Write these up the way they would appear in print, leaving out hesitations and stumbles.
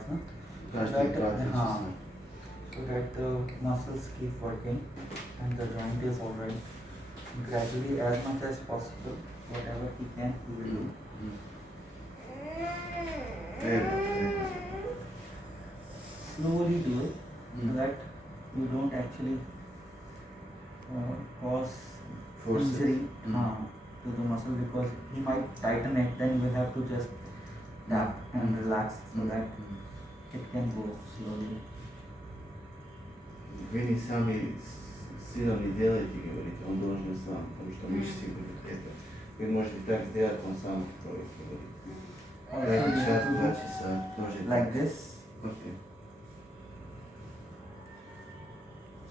parts, no? Каждый That, part is हाँ, so that the muscles keep working and the joint is alright. Gradually, as much as possible, whatever he can, he will do. Slowly do it, so that you don't actually cause Force it. injury to the muscle, because he might tighten it. Then you have to just tap and relax so that it can go slowly. Вы не сами сильно не делаете, говорите, он должен сам, потому что мышцы будут это. Вы можете так сделать, он сам говорит. Also, Час, 2 часа, тоже like так. this, Окей.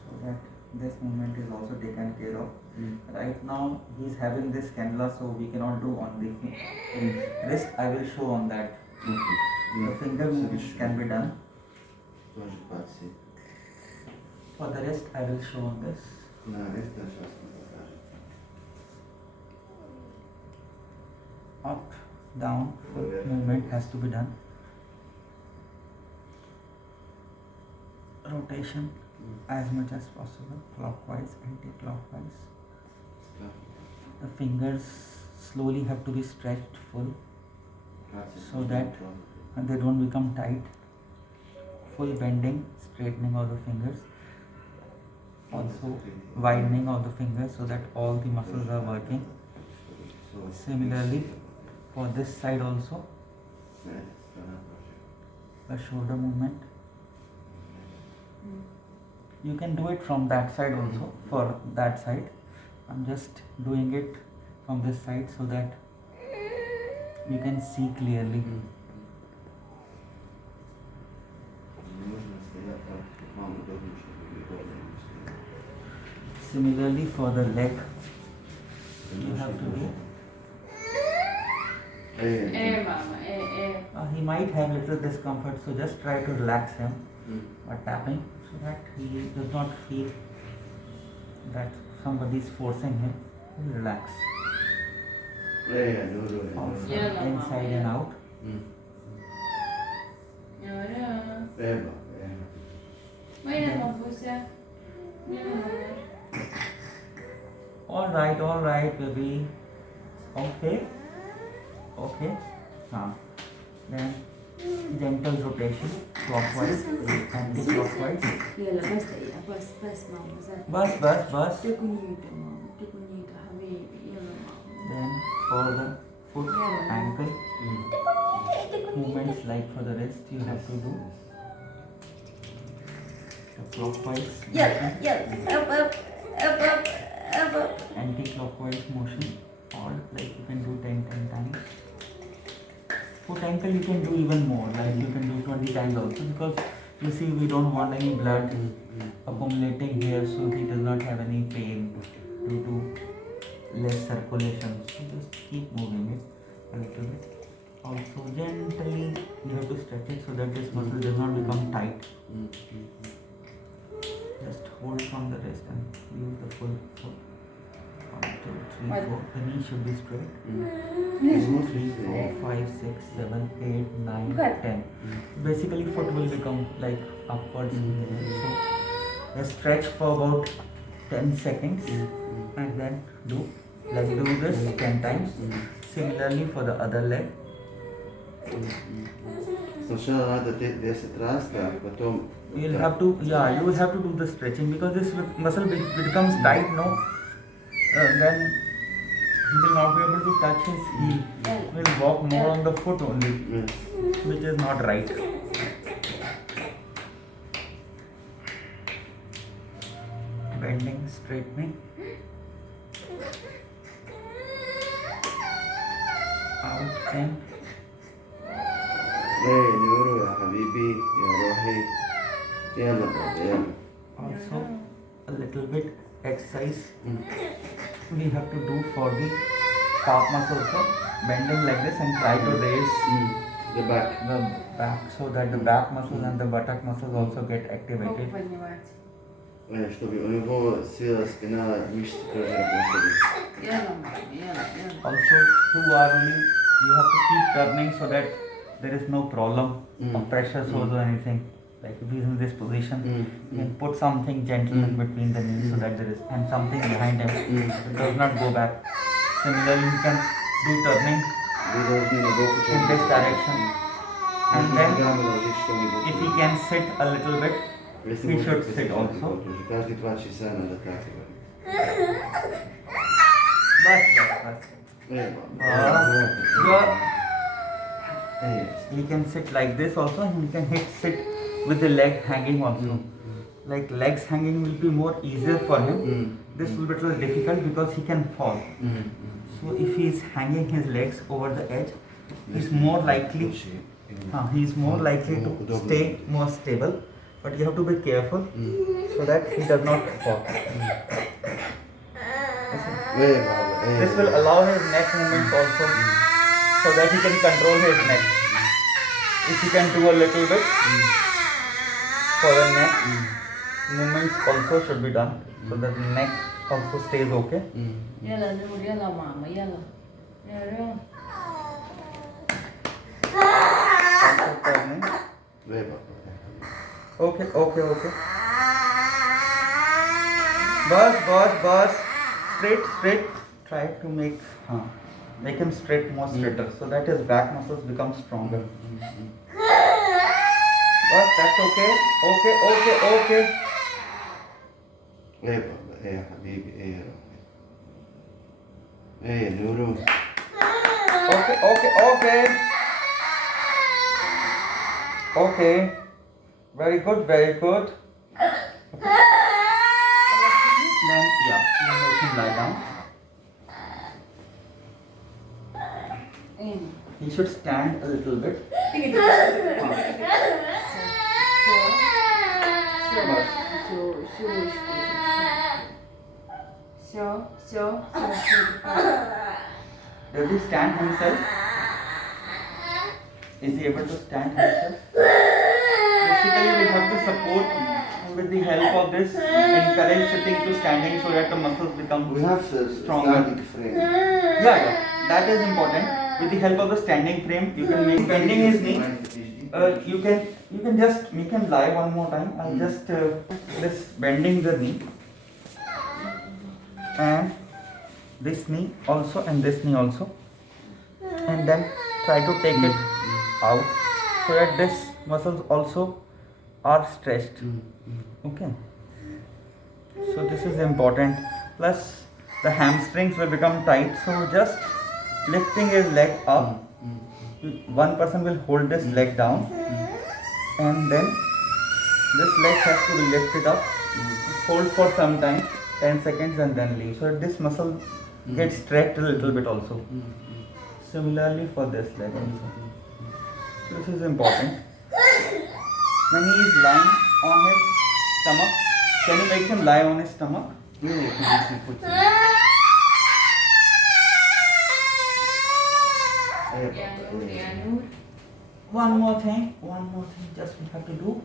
so that this movement is also taken care of. Right now he is having this cannula, so we cannot do on the wrist. I will show on that. The finger movements can be done. Тоже пальцы. For the rest, I will show on this. На это сейчас мы покажем. Up, down, full movement has to be done. Rotation as much as possible, clockwise, anti-clockwise. The fingers slowly have to be stretched full so that they don't become tight. Full bending, straightening of the fingers. Also widening of the fingers so that all the muscles are working. Similarly, for this side also, the shoulder movement. You can do it from that side also, for that side. I'm just doing it from this side so that you can see clearly. Similarly, for the leg, you have to do. Mama, He might have little discomfort, so just try to relax him by tapping so that he does not feel that somebody is forcing him. He'll relax. Also, Yeah, inside and out. All right, baby. Okay. Then gentle rotation, clockwise, anti-clockwise. يلا بس دقيقة بس ماما زاد Bus. تكون يوتا ماما تكون يوتا حبيبي يلا ماما Then for the foot, ankle, movements like for the wrist, you have to do the clockwise, يلا up anti-clockwise motion, or like you can do 10 times. Foot ankle you can do even more, like you can do 20 times also, because you see we don't want any blood accumulating here, so he does not have any pain due to less circulation. So just keep moving it a little bit. Also gently you have to stretch it so that this muscle does not become tight. Just hold from the wrist and use the full foot. 1, 2, 3, 4. The knee should be straight. 2, 3, 4, 5, 6, 7, 8, 9, 10. Basically foot will become like upwards. So just stretch for about 10 seconds and then do this 10 times. Similarly for the other leg. Сначала надо 10 раз, да, потом... You will have to do the stretching, because this muscle becomes tight, no? Then he will not be able to touch his heel. He will walk more on the foot only, which is not right. Bending, straightening. Out and نورو يا حبيبي يا روحي يلا بابا يلا. also a little bit exercise we have to do for the calf muscle also, bending like this and try to raise The back. the back so that the back muscles and the buttock muscles also get activated. Чтобы у него сила спина, мышцы тоже работали. يلا ماما يلا Also too early you have to keep turning so that there is no problem of pressure source or anything. Like if he's in this position, you can put something gentle in between the knees so that there is and something behind him. It does not go back. Similarly, you can do turning in this direction. And then if he can sit a little bit, he should sit also. Каждый 2 часа надо так Bas. He can sit like this also, and he can sit with the leg hanging also. Like legs hanging will be more easier for him. This will be a little difficult because he can fall. So if he is hanging his legs over the edge, he's more likely to stay more stable. But you have to be careful so that he does not fall. This will allow his neck movements also, so that he can control his neck. If he can do a little bit for the neck, movements also should be done, so that the neck also stays okay. Yalla mama, yalla. Also turning. Okay. Boss. Straight. Try to make him straight, more straighter, so that his back muscles become stronger. Boss, that's okay. يا حبيبي ايه يا نورو. Okay. Very good. Then you make him lie down. He should stand a little bit. Does he stand himself? Is he able to stand himself? Basically, we have to support with the help of this, encourage sitting to standing so that the muscles become We have stronger. starting frame. Yeah, that is important. With the help of the standing frame, you can make bending his knee. You can just make him lie one more time. I'll just this bending the knee and this knee also and this knee also, and then try to take it out so that this muscles also are stretched. Okay. So this is important. Plus the hamstrings will become tight. So just lifting his leg up. One person will hold this leg down, and then this leg has to be lifted up. Hold for some time, 10 seconds, and then leave. So that this muscle gets stretched a little bit also. Similarly for this leg also. This is important. When he is lying on his stomach, can you make him lie on his stomach? One more thing, just we have to do.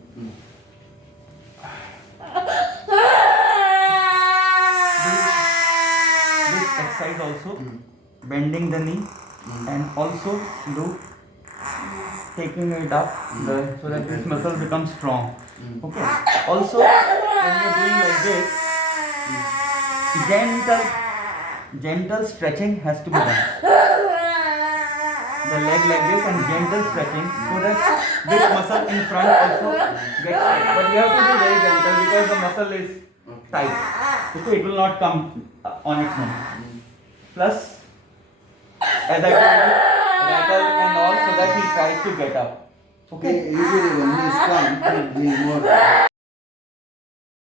This exercise also, bending the knee, and also do taking it up so that this muscle becomes strong. Okay. Also, when you are doing like this, gentle stretching has to be done. The leg like this and gentle stretching so that this muscle in front also gets stretched. But you have to be very gentle because the muscle is tight. Okay, it will not come on its own. Plus, as I told you, rattle and all so that he tries to get up. Okay. Usually when he is calm, he more